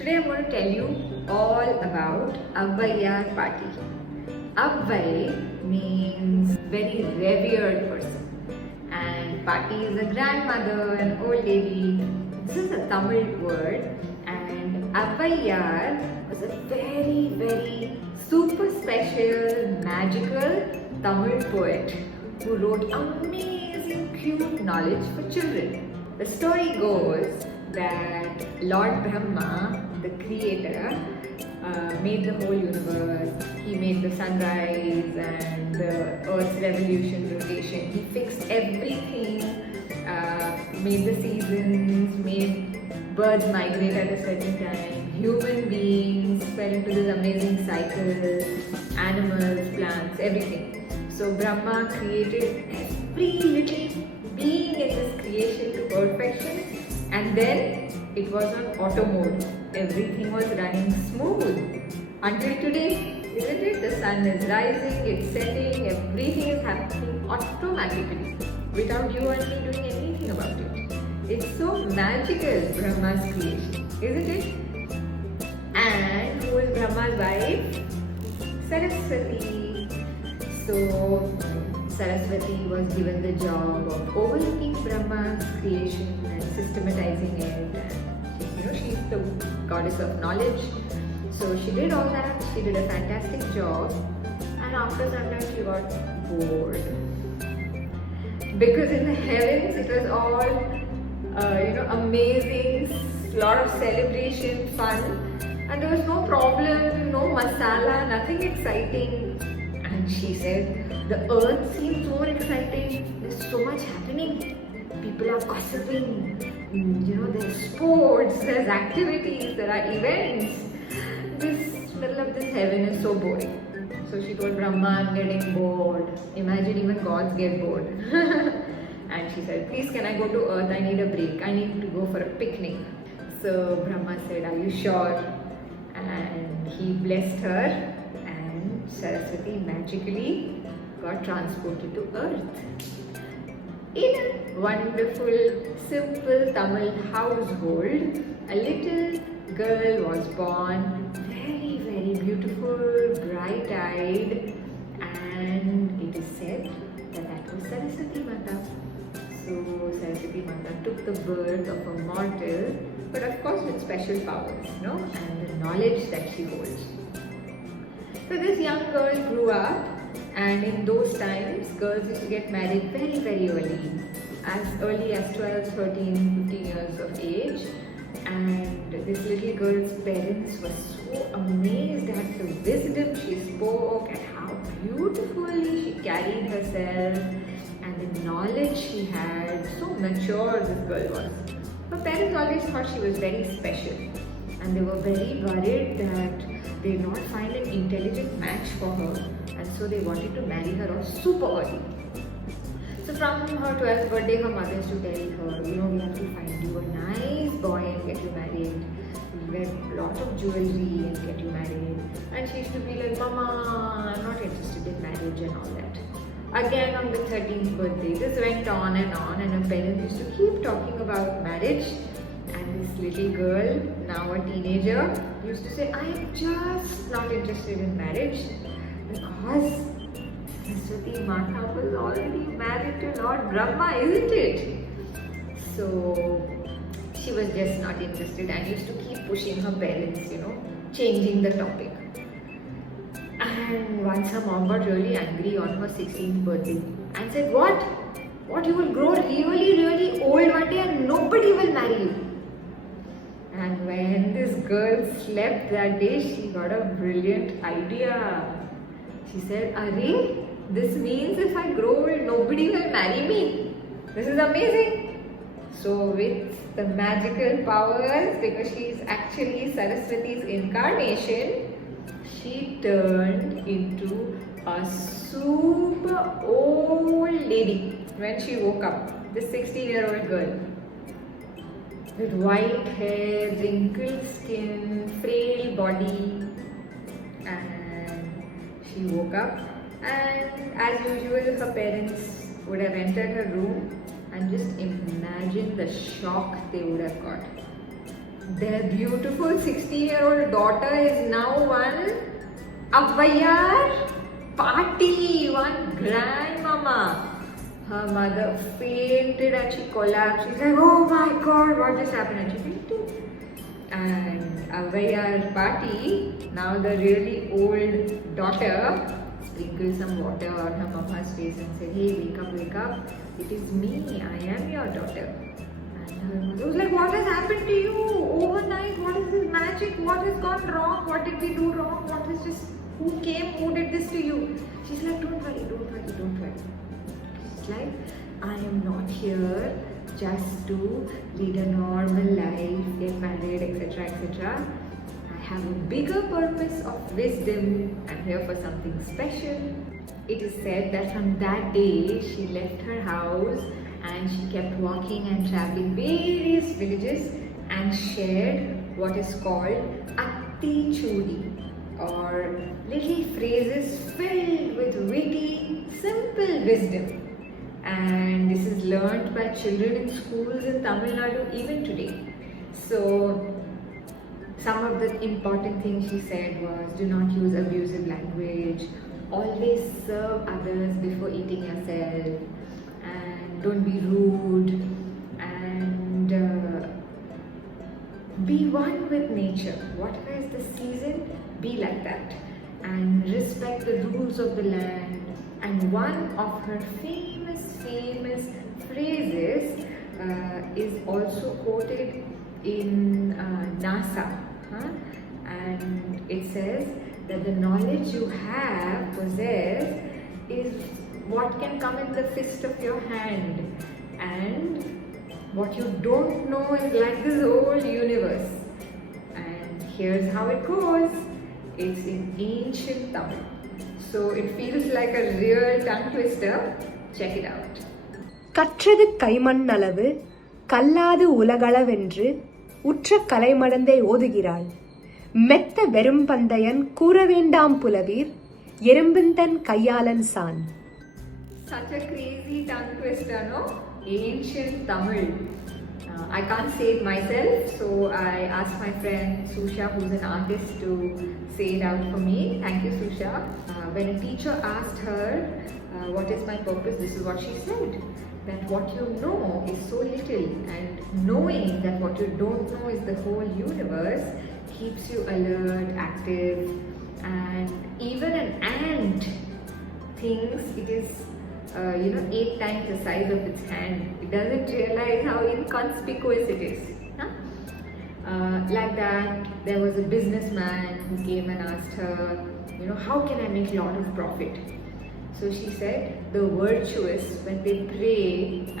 Today I'm going to tell you all about Avvaiyar party. Avvai means very revered person and Pati is a grandmother, an old lady. This is a Tamil word and Avvaiyar was a very super special, magical Tamil poet who wrote amazing cute knowledge for children. The story goes that Lord Brahma, the creator, made the whole universe. He made the sunrise and the earth's revolution, rotation. He fixed everything, made the seasons, made birds migrate at a certain time, human beings fell into this amazing cycle, animals, plants, everything. So Brahma created every little being in this creation to perfection, and then it was on auto mode. Everything was running smooth until today, isn't it? The sun is rising, it's setting, everything is happening automatically without you and me doing anything about it. It's so magical, Brahma's creation, isn't it? And who is Brahma's wife? Saraswati. So Saraswati was given the job of overlooking Brahma's creation and systematizing it. And she's the goddess of knowledge. So she did all that. She did a fantastic job. And after some time she got bored. Because in the heavens it was all amazing, lot of celebration, fun. And there was no problem, no masala, nothing exciting. And she said, the earth seems more exciting. There's so much happening. People are gossiping. There's sports, there's activities, there are events. This middle of this heaven is so boring. So she told Brahma, I'm getting bored. Imagine even gods get bored. And she said, please can I go to earth? I need a break. I need to go for a picnic. So Brahma said, are you sure? And he blessed her. Saraswati magically got transported to earth. In a wonderful, simple Tamil household, a little girl was born, very beautiful, bright-eyed, and it is said that was Saraswati Mata. So Saraswati Mata took the birth of a mortal, but of course with special powers, and the knowledge that she holds. So this young girl grew up, and in those times girls used to get married very early as 12, 13, 15 years of age. And this little girl's parents were so amazed at the wisdom she spoke and how beautifully she carried herself and the knowledge she had. So mature this girl was. Her parents always thought she was very special, and they were very worried that they did not find an intelligent match for her, and so they wanted to marry her off super early. So from her 12th birthday, her mother used to tell her, we have to find you a nice boy and get you married. We'll get a lot of jewelry and get you married. And she used to be like, Mama, I'm not interested in marriage and all that. Again on the 13th birthday, this went on, and her parents used to keep talking about marriage. And this little girl, now a teenager, used to say, I am just not interested in marriage because Saraswati Mata was already married to Lord Brahma, isn't it? So she was just not interested and used to keep pushing her parents, changing the topic. And once her mom got really angry on her 16th birthday and said, What? You will grow really old one day and nobody will marry you. And when this girl slept that day, she got a brilliant idea. She said, Arey, this means if I grow old, nobody will marry me. This is amazing. So with the magical powers, because she is actually Saraswati's incarnation, she turned into a super old lady when she woke up. This 16-year-old girl. With white hair, wrinkled skin, frail body, and she woke up, and as usual her parents would have entered her room and just imagine the shock they would have got. Their beautiful 60-year-old daughter is now one Avvaiyar party, one grandmama. Her mother fainted and she collapsed. She's like, oh my god, what just happened? And she fainted. And Avvaiyaar party, now the really old daughter sprinkled some water on her mama's face and said, hey, wake up, it is me, I am your daughter. And her mother was like, what has happened to you overnight? What is this magic? What has gone wrong? What did we do wrong? What is just, who came? Who did this to you? She's like, don't worry. She's like, I am not here just to lead a normal life, get married, etc. I have a bigger purpose of wisdom. I'm here for something special. It is said that from that day she left her house and she kept walking and traveling various villages and shared what is called Atti Chudi, or little phrases filled with witty, simple wisdom. And this is learnt by children in schools in Tamil Nadu even today. So some of the important things she said was, do not use abusive language, always serve others before eating yourself, and don't be rude, and be one with nature. Whatever is the season, be like that, and respect the rules of the land. And one of her famous phrases is also quoted in NASA, and it says that the knowledge you have possessed is what can come in the fist of your hand, and what you don't know is like this whole universe. And here's how it goes. It's in ancient Tamil, so it feels like a real tongue twister. Check it out. கற்றது கைமண்ணளவு கல்லாது உலகளவென்று உற்ற கலைமடந்தை ஓதுகிறாள் மெத்த வெறும் பந்தயன் கூற வேண்டாம் புலவீர் எறும்பின்தன் கையாளன் San. Such a crazy tongue twister, no? Ancient Tamil. I can't say it myself, so I asked my friend Susha, who's an artist, to say it out for me. Thank you, Susha. When a teacher asked her, what is my purpose, this is what she said. That what you know is so little, and knowing that what you don't know is the whole universe keeps you alert, active, and even an ant thinks it is 8 times the size of its hand. It doesn't realize how inconspicuous it is. Like that, there was a businessman who came and asked her, how can I make a lot of profit? So she said, the virtuous, when they pray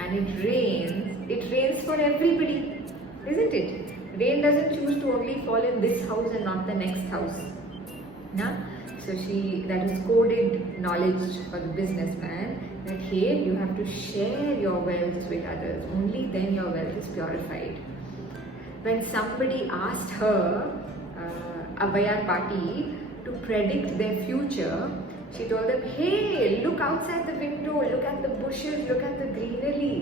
and it rains for everybody, isn't it? Rain doesn't choose to only fall in this house and not the next house. So that is coded knowledge for the businessman, that here you have to share your wealth with others. Only then your wealth is purified. When somebody asked her, Avvaiyaar party, to predict their future, she told them, hey, look outside the window, look at the bushes, look at the greenery,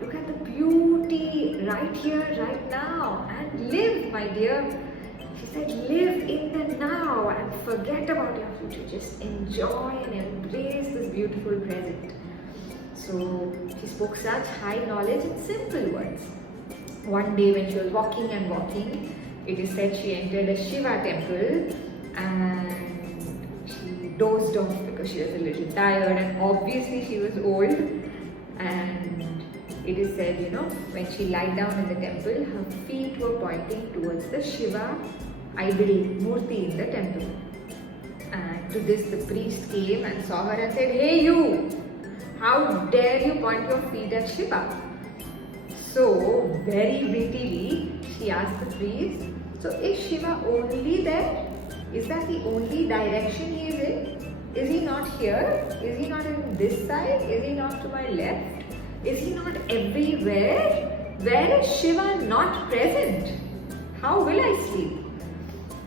look at the beauty right here, right now, and live, my dear. She said, live in the now and forget about your future. Just enjoy and embrace this beautiful present. So she spoke such high knowledge in simple words. One day when she was walking, it is said she entered a Shiva temple and she dozed off because she was a little tired, and obviously she was old. And it is said, when she lied down in the temple, her feet were pointing towards the Shiva idol Murti in the temple. And to this the priest came and saw her and said, hey you, how dare you point your feet at Shiva? So very wittily she asked the priest, so is Shiva only there? Is that the only direction he is in? Is he not here? Is he not in this side? Is he not to my left? Is he not everywhere? Where is Shiva not present? How will I sleep?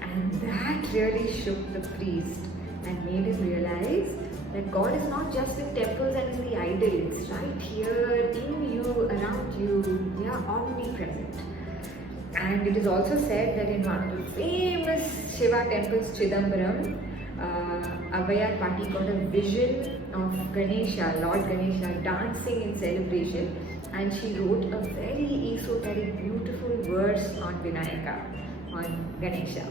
And that really shook the priest and made him realize that God is not just in temples and in the idol. It's right here, in you, around you. We are omnipresent. And it is also said that in one of the famous Shiva temples, Chidambaram, Avvaiyar party got a vision of Ganesha, Lord Ganesha, dancing in celebration, and she wrote a very esoteric, beautiful verse on Vinayaka, on Ganesha.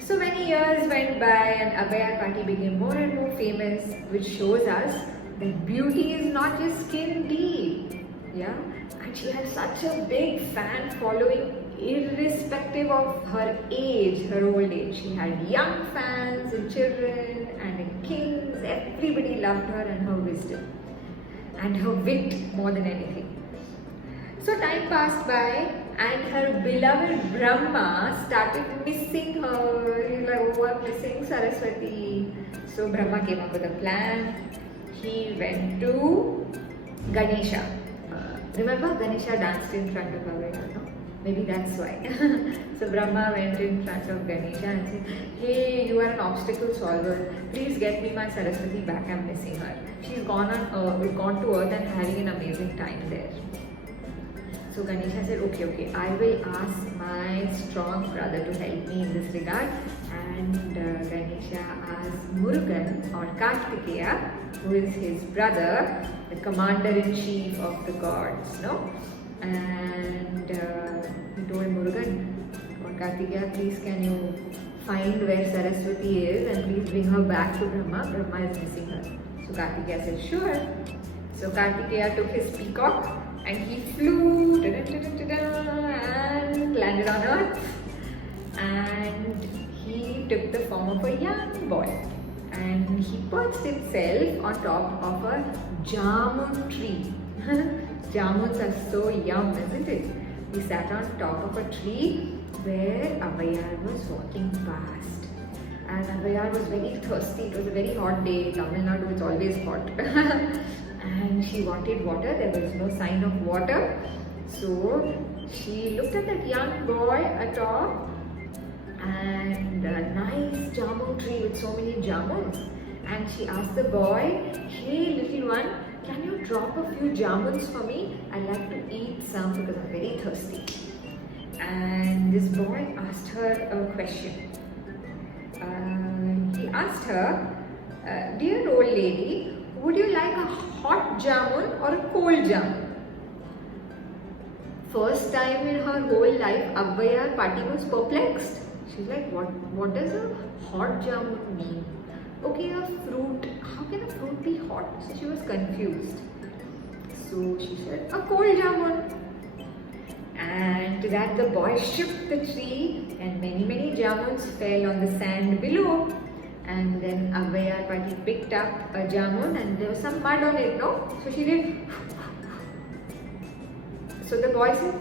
So many years went by and Avvaiyar party became more and more famous, which shows us that beauty is not just skin deep. Yeah, and she had such a big fan following, irrespective of her age, her old age. She had young fans and children and kings. Everybody loved her and her wisdom and her wit more than anything. So time passed by and her beloved Brahma started missing her. He's like, oh, I'm missing Saraswati. So Brahma came up with a plan. He went to Ganesha. Remember, Ganesha danced in front of Avvaiyar, no? Maybe that's why. So Brahma went in front of Ganesha and said, hey, you are an obstacle solver. Please get me my Saraswati back. I'm missing her. She's gone to earth and having an amazing time there. So Ganesha said, okay, I will ask my strong brother to help me in this regard. And Ganesha asked Murugan or Kartikeya, who is his brother, the commander-in-chief of the gods, no? And he told Murugan or Kartikeya, please can you find where Saraswati is and please bring her back to Brahma. Brahma is missing her. So Kartikeya said, sure. So Kartikeya took his peacock and he flew and landed on earth. And he took the form of a young boy. And he perched himself on top of a jamun tree. Jamuns are so yum, isn't it? He sat on top of a tree where Avvaiyar was walking past. And Avvaiyar was very thirsty. It was a very hot day. Tamil Nadu is always hot. And she wanted water. There was no sign of water. So she looked at that young boy atop and a nice jamun tree with so many jamuns. And she asked the boy, hey little one, can you drop a few jamuns for me? I'd like to eat some because I'm very thirsty. And this boy asked her a question. He asked her, dear old lady, would you like a hot jamun or a cold jamun? First time in her whole life, Avvaiyar party was perplexed. She's like, what does a hot jamun mean? Okay, a fruit. How can a fruit be hot? So she was confused. So she said, a cold jamun. And to that the boy shook the tree and many jamuns fell on the sand below. And then Avvaiyar party picked up a jamun and there was some mud on it, no? So she did. So the boy said,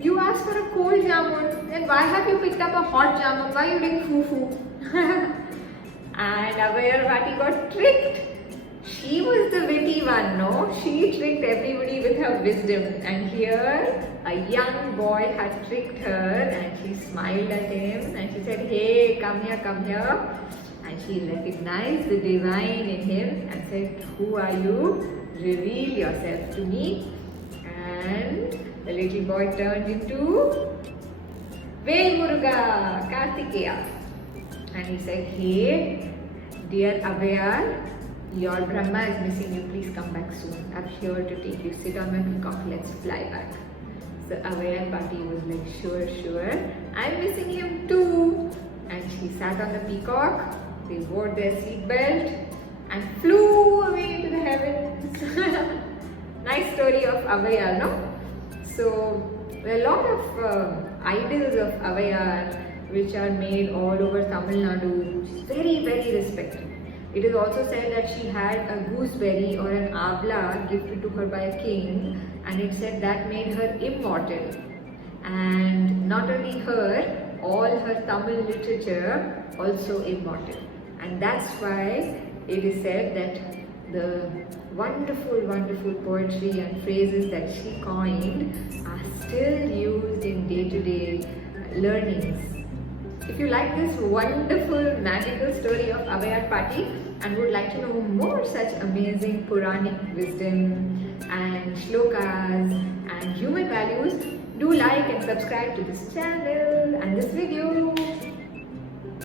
you asked for a cold jamun, then why have you picked up a hot jamun? Why are you doing foo-foo? And Avvaiyar party got tricked. She was the witty one, no? She tricked everybody with her wisdom. And here, a young boy had tricked her and she smiled at him and she said, hey, come here, come here. And she recognized the divine in him and said, who are you? Reveal yourself to me. And the little boy turned into Vel Muruga, Kartikeya. And he said, hey, dear Avvaiyar, your Brahma is missing you. Please come back soon. I'm here to take you. Sit on my peacock. Let's fly back. So Avvaiyar party was like, sure. I'm missing him too. And she sat on the peacock. They wore their seatbelt and flew away to the heavens. Nice story of Avvaiyar, no? So there are a lot of idols of Avvaiyar which are made all over Tamil Nadu. She's very respected. It is also said that she had a gooseberry or an avla gifted to her by a king, and it said that made her immortal. And not only her, all her Tamil literature also immortal. And that's why it is said that the wonderful poetry and phrases that she coined are still used in day-to-day learnings. If you like this wonderful magical story of Avvaiyar party and would like to know more such amazing Puranic wisdom and shlokas and human values, Do like and subscribe to this channel and this video.